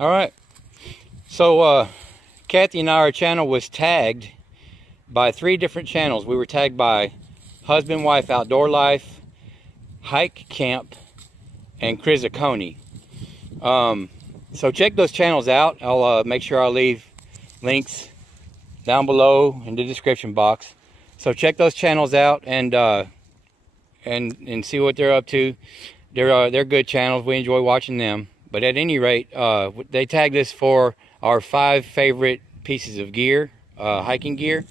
All right. So Cathy and our channel was tagged by 3 different channels. We were tagged by Husband Wife Outdoor Life, Hike Camp, and Crizaconi. So check those channels out. I'll make sure I'll leave links down below in the description box. So check those channels out and see what they're up to. They're good channels. We enjoy watching them. But at any rate, they tagged us for our 5 favorite pieces of gear, hiking gear.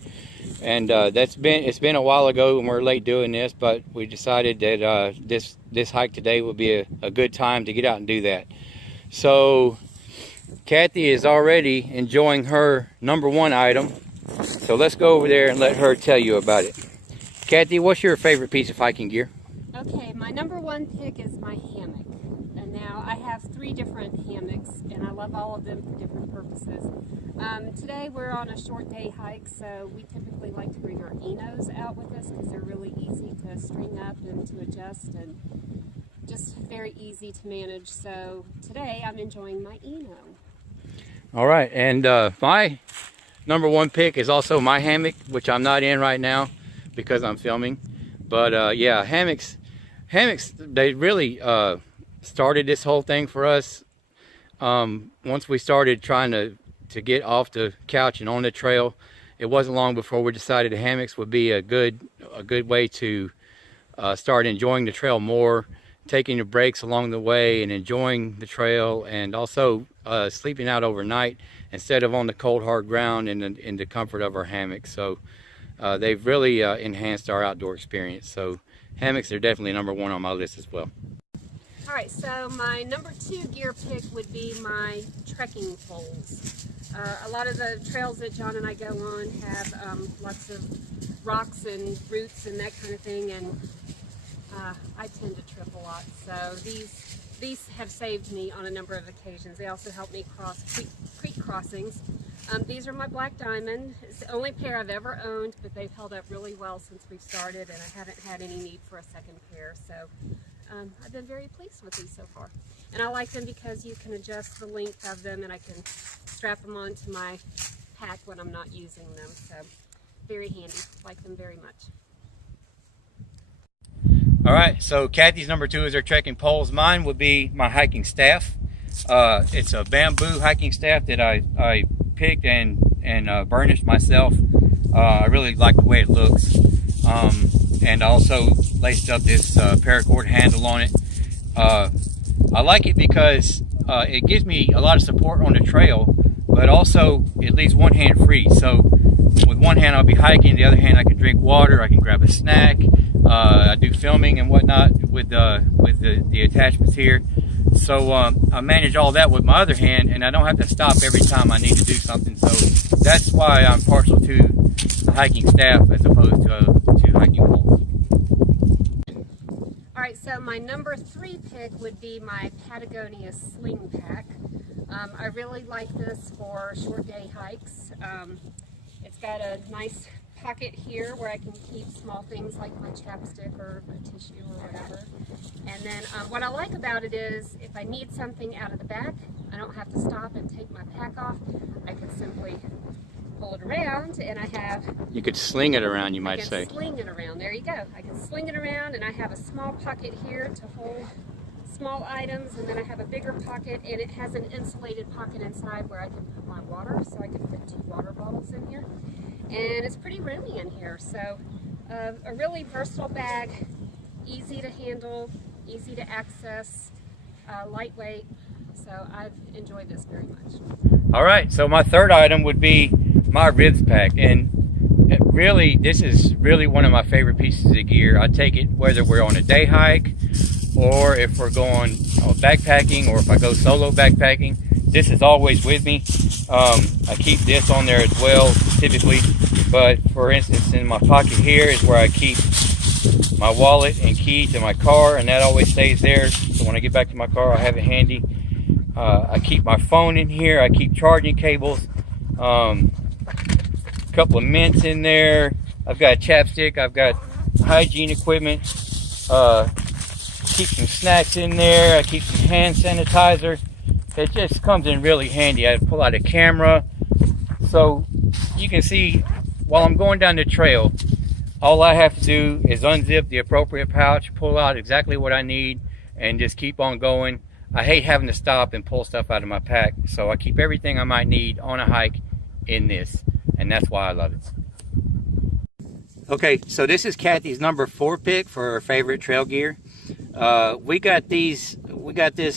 And it's been a while ago and we're late doing this, but we decided that this hike today would be a good time to get out and do that. So Cathy is already enjoying her #1 item. So let's go over there and let her tell you about it. Cathy, what's your favorite piece of hiking gear? Okay, my #1 pick is my hammock. And now I have 3 different hammocks and I love all of them for different purposes. Today we're on a short day hike, so we typically like to bring our Enos out with us because they're really easy to string up and to adjust and just very easy to manage. So today I'm enjoying my Eno. All right, and my #1 pick is also my hammock, which I'm not in right now because I'm filming. But yeah, hammocks, they really started this whole thing for us. Once we started trying to get off the couch and on the trail, it wasn't long before we decided the hammocks would be a good way to start enjoying the trail more, taking the breaks along the way and enjoying the trail, and also sleeping out overnight instead of on the cold hard ground in the comfort of our hammocks. So they've really enhanced our outdoor experience. So hammocks are definitely #1 on my list as well. All right, so my #2 gear pick would be my trekking poles. A lot of the trails that John and I go on have lots of rocks and roots and that kind of thing, and I tend to trip a lot. So these have saved me on a number of occasions. They also help me cross creek crossings. These are my Black Diamond. It's the only pair I've ever owned, but they've held up really well since we've started, and I haven't had any need for a second pair. So I've been very pleased with these so far. And I like them because you can adjust the length of them, and I can strap them onto my pack when I'm not using them. So very handy. Like them very much. All right, so Cathy's #2 is her trekking poles. Mine would be my hiking staff. It's a bamboo hiking staff that I picked and burnished myself. I really like the way it looks. And I also laced up this paracord handle on it. I like it because it gives me a lot of support on the trail, but also it leaves one hand free. So with one hand I'll be hiking, the other hand I can drink water, I can grab a snack. I do filming and whatnot with the attachments here. So I manage all that with my other hand, and I don't have to stop every time I need to do something. So that's why I'm partial to the hiking staff as opposed to hiking poles. Alright, so my #3 pick would be my Patagonia Sling pack. I really like this for short day hikes. It's got a nice pocket here where I can keep small things like my chapstick or a tissue or whatever. And then what I like about it is if I need something out of the back, I don't have to stop and take my pack off. I can simply pull it around, and I have... You could sling it around, you might say. I can sling it around. There you go. I can sling it around, and I have a small pocket here to hold small items, and then I have a bigger pocket, and it has an insulated pocket inside where I can put my water, so I can fit 2 water bottles in here. And it's pretty roomy in here, so a really versatile bag, easy to handle, easy to access, lightweight, so I've enjoyed this very much. All right, so my 3rd item would be my Ribz pack, and this is really one of my favorite pieces of gear. I take it whether we're on a day hike or if we're going backpacking, or if I go solo backpacking. This is always with me. I keep this on there as well, typically. But for instance, in my pocket here is where I keep my wallet and key to my car, and that always stays there. So when I get back to my car, I have it handy. I keep my phone in here. I keep charging cables. A couple of mints in there. I've got a chapstick. I've got hygiene equipment. Keep some snacks in there. I keep some hand sanitizer. it just comes in really handy. I pull out a camera so you can see while I'm going down the trail. All I have to do is unzip the appropriate pouch, pull out exactly what I need, and just keep on going. I hate having to stop and pull stuff out of my pack, so I keep everything I might need on a hike in this, and that's why I love it. Okay, so this is Cathy's number 4 pick for her favorite trail gear. We got this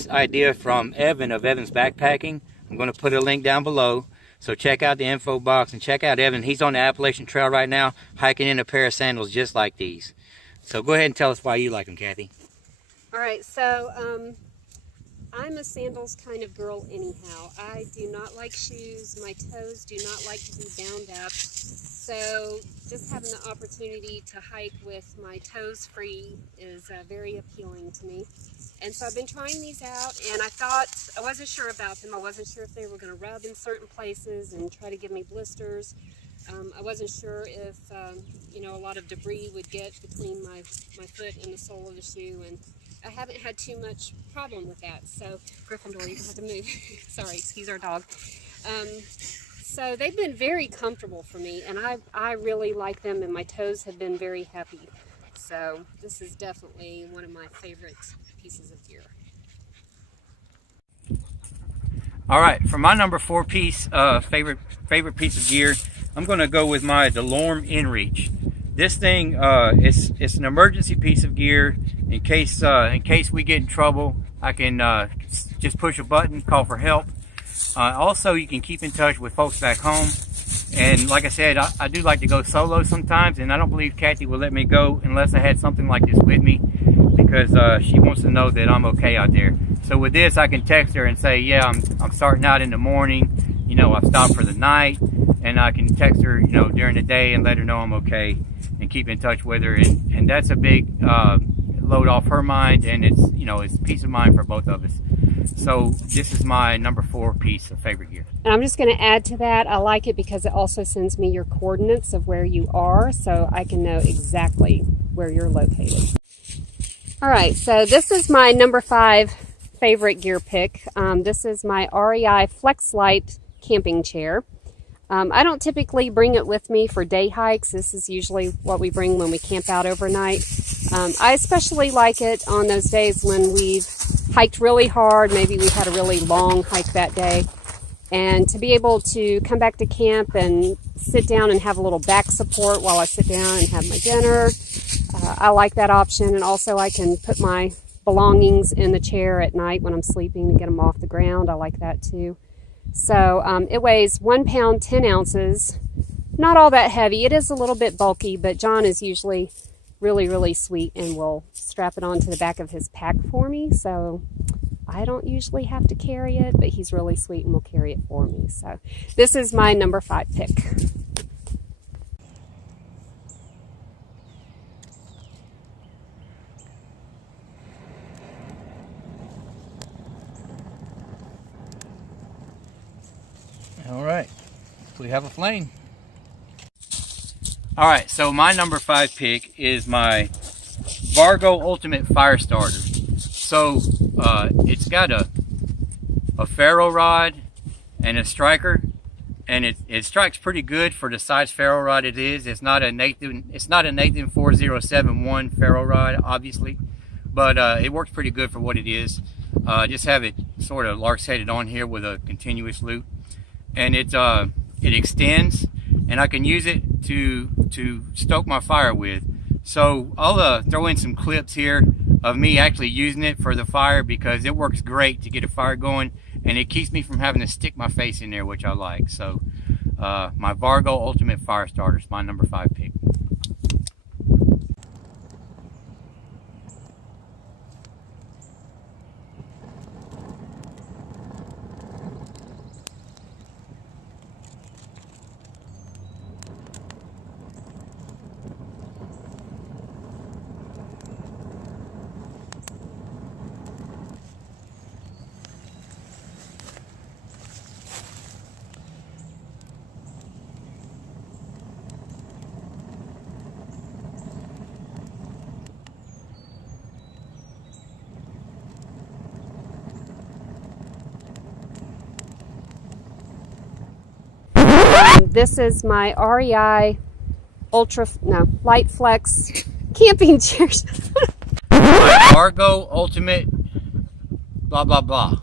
idea from Evan of Evan's Backpacking. I'm going to put a link down below. So check out the info box and check out Evan. He's on the Appalachian Trail right now, hiking in a pair of sandals just like these. So go ahead and tell us why you like them, Cathy. All right, so I'm a sandals kind of girl anyhow. I do not like shoes. My toes do not like to be bound up. So just having the opportunity to hike with my toes free is very appealing to me. And so I've been trying these out, and I wasn't sure about them. I wasn't sure if they were going to rub in certain places and try to give me blisters. I wasn't sure if, you know, a lot of debris would get between my foot and the sole of the shoe, and I haven't had too much problem with that. So, Gryffindor, you have to move. Sorry, excuse our dog. So they've been very comfortable for me, and I really like them, and my toes have been very happy. So this is definitely one of my favorite pieces of gear. All right, for my number 4 piece, favorite piece of gear, I'm going to go with my Garmin InReach. This thing, it's an emergency piece of gear in case we get in trouble. I can just push a button, call for help. Also, you can keep in touch with folks back home. And like I said, I do like to go solo sometimes, and I don't believe Cathy will let me go unless I had something like this with me, because she wants to know that I'm okay out there. So with this, I can text her and say, yeah, I'm starting out in the morning, you know, I've stopped for the night, and I can text her, you know, during the day and let her know I'm okay and keep in touch with her. And that's a big load off her mind, and it's, you know, it's peace of mind for both of us. So this is my number 4 piece of favorite gear. And I'm just going to add to that, I like it because it also sends me your coordinates of where you are, so I can know exactly where you're located. All right, so this is my number 5 favorite gear pick. This is my REI Flex-Lite camping chair. I don't typically bring it with me for day hikes. This is usually what we bring when we camp out overnight. I especially like it on those days when we've hiked really hard. Maybe we had a really long hike that day. And to be able to come back to camp and sit down and have a little back support while I sit down and have my dinner, I like that option. And also I can put my belongings in the chair at night when I'm sleeping to get them off the ground. I like that too. So it weighs 1 pound, 10 ounces. Not all that heavy. It is a little bit bulky, but John is usually really, really sweet and will strap it onto the back of his pack for me. So I don't usually have to carry it, but he's really sweet and will carry it for me. So this is my number 5 pick. All right, we have a flame. All right, so my number 5 pick is my Vargo Ultimate Fire Starter. So it's got a ferro rod and a striker, and it strikes pretty good for the size ferro rod it is. It's not a Nathan 4071 ferro rod, obviously, but it works pretty good for what it is. Just have it sort of lark's headed on here with a continuous loop, and it extends, and I can use it to stoke my fire with. So I'll throw in some clips here of me actually using it for the fire, because it works great to get a fire going, and it keeps me from having to stick my face in there, which I like. So my Vargo Ultimate Fire Starter is my number 5 pick. This is my REI Light Flex camping chairs. Argo Ultimate blah blah blah.